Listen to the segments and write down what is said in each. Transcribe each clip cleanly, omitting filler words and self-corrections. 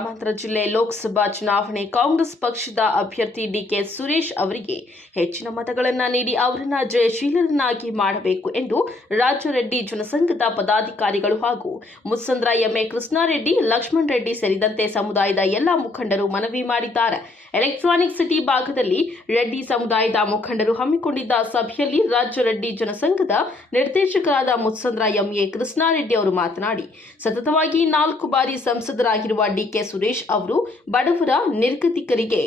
ಗ್ರಾಮಾಂತರ ಜಿಲ್ಲೆ ಲೋಕಸಭಾ ಚುನಾವಣೆ ಕಾಂಗ್ರೆಸ್ ಪಕ್ಷದ ಅಭ್ಯರ್ಥಿ ಡಿಕೆ ಸುರೇಶ್ ಅವರಿಗೆ ಹೆಚ್ಚಿನ ಮತಗಳನ್ನು ನೀಡಿ ಅವರನ್ನ ಜಯಶೀಲರನ್ನಾಗಿ ಮಾಡಬೇಕು ಎಂದು ರಾಜ್ಯ ರೆಡ್ಡಿ ಜನಸಂಘದ ಪದಾಧಿಕಾರಿಗಳು ಹಾಗೂ ಮುತ್ಸಂದ್ರ ಎಂಎ ಕೃಷ್ಣಾರೆಡ್ಡಿ, ಲಕ್ಷ್ಮಣ್ ರೆಡ್ಡಿ ಸೇರಿದಂತೆ ಸಮುದಾಯದ ಎಲ್ಲ ಮುಖಂಡರು ಮನವಿ ಮಾಡಿದ್ದಾರೆ. ಎಲೆಕ್ಟ್ರಾನಿಕ್ ಸಿಟಿ ಭಾಗದಲ್ಲಿ ರೆಡ್ಡಿ ಸಮುದಾಯದ ಮುಖಂಡರು ಹಮ್ಮಿಕೊಂಡಿದ್ದ ಸಭೆಯಲ್ಲಿ ರಾಜ್ಯ ರೆಡ್ಡಿ ಜನಸಂಘದ ನಿರ್ದೇಶಕರಾದ ಮುತ್ಸಂದ್ರ ಎಂಎ ಕೃಷ್ಣಾರೆಡ್ಡಿ ಅವರು ಮಾತನಾಡಿ, ಸತತವಾಗಿ 4 ಬಾರಿ ಸಂಸದರಾಗಿರುವ ಡಿಕೆ ಸುರೇಶ್ ಅವರು ಬಡವರ ನಿರ್ಗತಿಕರಿಗೆ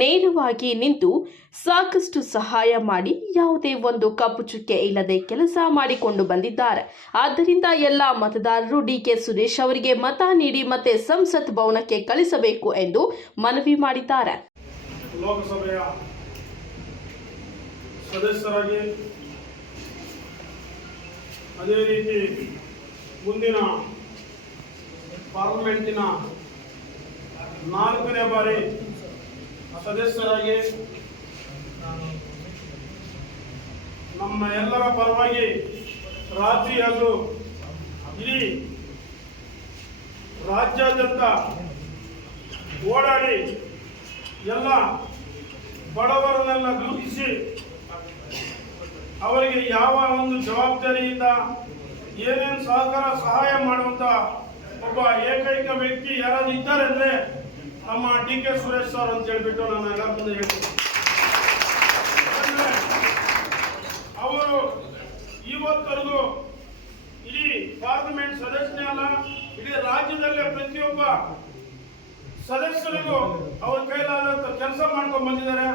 ನೇರವಾಗಿ ನಿಂತು ಸಾಕಷ್ಟು ಸಹಾಯ ಮಾಡಿ ಯಾವುದೇ ಒಂದು ಕಪ್ಪು ಚುಕ್ಕೆ ಇಲ್ಲದೆ ಕೆಲಸ ಮಾಡಿಕೊಂಡು ಬಂದಿದ್ದಾರೆ. ಆದ್ದರಿಂದ ಎಲ್ಲ ಮತದಾರರು ಡಿಕೆ ಸುರೇಶ್ ಅವರಿಗೆ ಮತ ನೀಡಿ ಮತ್ತೆ ಸಂಸತ್ ಭವನಕ್ಕೆ ಕಳಿಸಬೇಕು ಎಂದು ಮನವಿ ಮಾಡಿದ್ದಾರೆ. ಲೋಕಸಭೆಯ ಸದಸ್ಯರಾಗಿ ಅದೇ ರೀತಿ ಮುಂದಿನ ಪಾರ್ಲಿಮೆಂಟಿನ 4ನೇ ಬಾರಿ ಸದಸ್ಯರಾಗಿ ನಮ್ಮ ಎಲ್ಲರ ಪರವಾಗಿ ರಾತ್ರಿ ಹಾಗೂ ಇಡೀ ರಾಜ್ಯಾದ್ಯಂತ ಓಡಾಡಿ ಎಲ್ಲ ಬಡವರನ್ನೆಲ್ಲ ಗುರುತಿಸಿ ಅವರಿಗೆ ಯಾವ ಒಂದು ಜವಾಬ್ದಾರಿಯಿಂದ ಏನೇನು ಸಹಾಯ ಮಾಡುವಂತ ಒಬ್ಬ ಏಕೈಕ ವ್ಯಕ್ತಿ ಯಾರಾದ್ರೂ ಇದ್ದಾರೆ ಅಂದ್ರೆ ನಮ್ಮ ಡಿಕೆ ಸುರೇಶ್ ಸರ್ ಅಂತ ಹೇಳ್ಬಿಟ್ಟು ನಾನು ಎಲ್ಲರ ಮುಂದೆ ಹೇಳ್ತೀನಿ. ಅವರು ಇವತ್ತರೆಗೂ ಇಡೀ ಪಾರ್ಲಿಮೆಂಟ್ ಸದಸ್ಯನೇ ಅಲ್ಲ, ಇಡೀ ರಾಜ್ಯದಲ್ಲೇ ಪ್ರತಿಯೊಬ್ಬ ಸದಸ್ಯರಿಗೂ ಅವ್ರ ಕೈಲಾದಂತ ಕೆಲಸ ಮಾಡ್ಕೊಂಡು ಬಂದಿದ್ದಾರೆ.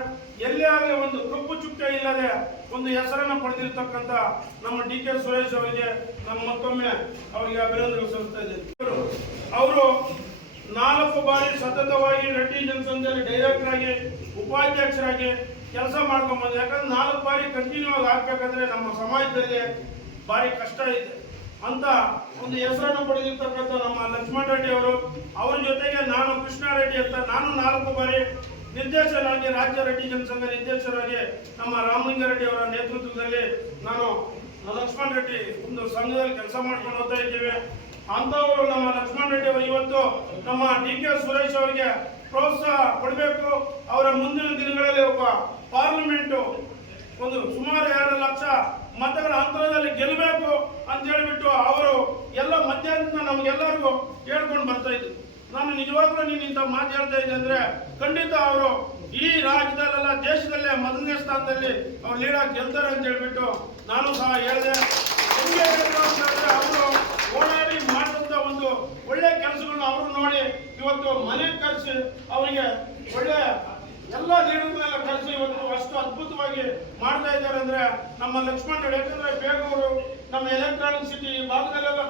ಎಲ್ಲೇ ಆಗಲಿ ಒಂದು ಕಪ್ಪು ಚುಕ್ಕೆ ಇಲ್ಲದೆ ಒಂದು ಹೆಸರನ್ನು ಪಡೆದಿರ್ತಕ್ಕಂಥ ನಮ್ಮ ಡಿಕೆ ಸುರೇಶ್ ಅವರಿಗೆ ನಮ್ಮ ಮತ್ತೊಮ್ಮೆ ಅವರಿಗೆ ಅಭಿನಂದನೆ ಸಲ್ಲಿಸ್ತಾ ಇದ್ದೇನೆ. ಅವರು 4 ಬಾರಿ ಸತತವಾಗಿ ರೆಡ್ಡಿ ಜನಸಂಘದಲ್ಲಿ ಡೈರೆಕ್ಟರ್ ಆಗಿ ಉಪಾಧ್ಯಕ್ಷರಾಗಿ ಕೆಲಸ ಮಾಡ್ಕೊಂಡು ಬಂದ. ಯಾಕಂದ್ರೆ 4 ಬಾರಿ ಕಂಟಿನ್ಯೂ ಆಗಿ ಹಾಕ್ಬೇಕಂದ್ರೆ ನಮ್ಮ ಸಮಾಜದಲ್ಲಿ ಭಾರಿ ಕಷ್ಟ ಇದೆ ಅಂತ ಒಂದು ಹೆಸರನ್ನು ಪಡೆದಿರ್ತಕ್ಕಂಥ ನಮ್ಮ ಲಕ್ಷ್ಮಣ್ ರೆಡ್ಡಿ ಅವರು, ಅವ್ರ ಜೊತೆಗೆ ನಾನು ಕೃಷ್ಣಾರೆಡ್ಡಿ ಅಂತ ನಾನು 4 ಬಾರಿ ನಿರ್ದೇಶಕರಾಗಿ ರಾಜ್ಯ ರೆಡ್ಡಿ ಜನಸಂಘ ನಿರ್ದೇಶಕರಾಗಿ ನಮ್ಮ ರಾಮಲಿಂಗಾರೆಡ್ಡಿ ಅವರ ನೇತೃತ್ವದಲ್ಲಿ ನಾನು ಲಕ್ಷ್ಮಣ್ ರೆಡ್ಡಿ ಒಂದು ಸಂಘದಲ್ಲಿ ಕೆಲಸ ಮಾಡ್ಕೊಂಡು ಹೋಗ್ತಾ ಇದ್ದೇವೆ. ಅಂತವರು ನಮ್ಮ ಲಕ್ಷ್ಮಣ್ ರೆಡ್ಡಿ ಅವರು ಇವತ್ತು ನಮ್ಮ ಡಿಕೆ ಸುರೇಶ್ ಅವರಿಗೆ ಪ್ರೋತ್ಸಾಹ ಕೊಡಬೇಕು. ಅವರ ಮುಂದಿನ ದಿನಗಳಲ್ಲಿ ಒಬ್ಬ ಪಾರ್ಲಿಮೆಂಟ್ ಒಂದು ಸುಮಾರು 2 ಲಕ್ಷ ಮತಗಳ ಅಂತರದಲ್ಲಿ ಗೆಲ್ಲಬೇಕು ಅಂತ ಹೇಳಿಬಿಟ್ಟು ಅವರು ಎಲ್ಲ ಮಧ್ಯಾಹ್ನ ನಮಗೆಲ್ಲರಿಗೂ ಹೇಳ್ಕೊಂಡು ಬರ್ತಾ ಇದ್ರು. ನಾನು ನಿಜವಾಗ್ಲೂ ನೀನು ಇಂಥ ಮಾತು ಹೇಳ್ತಾ ಇದ್ದೆ ಅಂದ್ರೆ ಖಂಡಿತ ಅವರು ಇಡೀ ರಾಜ್ಯದಲ್ಲೆಲ್ಲ ದೇಶದಲ್ಲೇ ಮೊದಲನೇ ಸ್ಥಾನದಲ್ಲಿ ಅವ್ರು ಲೀಡಾಗಿ ಗೆಲ್ತಾರೆ ಅಂತ ಹೇಳ್ಬಿಟ್ಟು ನಾನು ಸಹ ಹೇಳಿದೆ. ಅವರು ಓಡಾಡಿ ಮಾಡಿದಂತ ಒಂದು ಒಳ್ಳೆ ಕೆಲಸಗಳನ್ನ ಅವರು ನೋಡಿ ಇವತ್ತು ಮನೆಗೆ ಕರೆಸಿ ಅವರಿಗೆ ಒಳ್ಳೆ ಎಲ್ಲ ಲೀಡರ್ಗಳೆಲ್ಲ ಕರೆಸಿ ಇವತ್ತು ಅಷ್ಟು ಅದ್ಭುತವಾಗಿ ಮಾಡ್ತಾ ಇದ್ದಾರೆ ಅಂದ್ರೆ ನಮ್ಮ ಲಕ್ಷ್ಮಣ್ ರೆಡ್ಡಿ. ಯಾಕಂದ್ರೆ ಬೇಗ ಅವರು ನಮ್ಮ ಎಲೆಕ್ಟ್ರಾನಿಕ್ ಸಿಟಿ ಭಾಗದಲ್ಲೆಲ್ಲ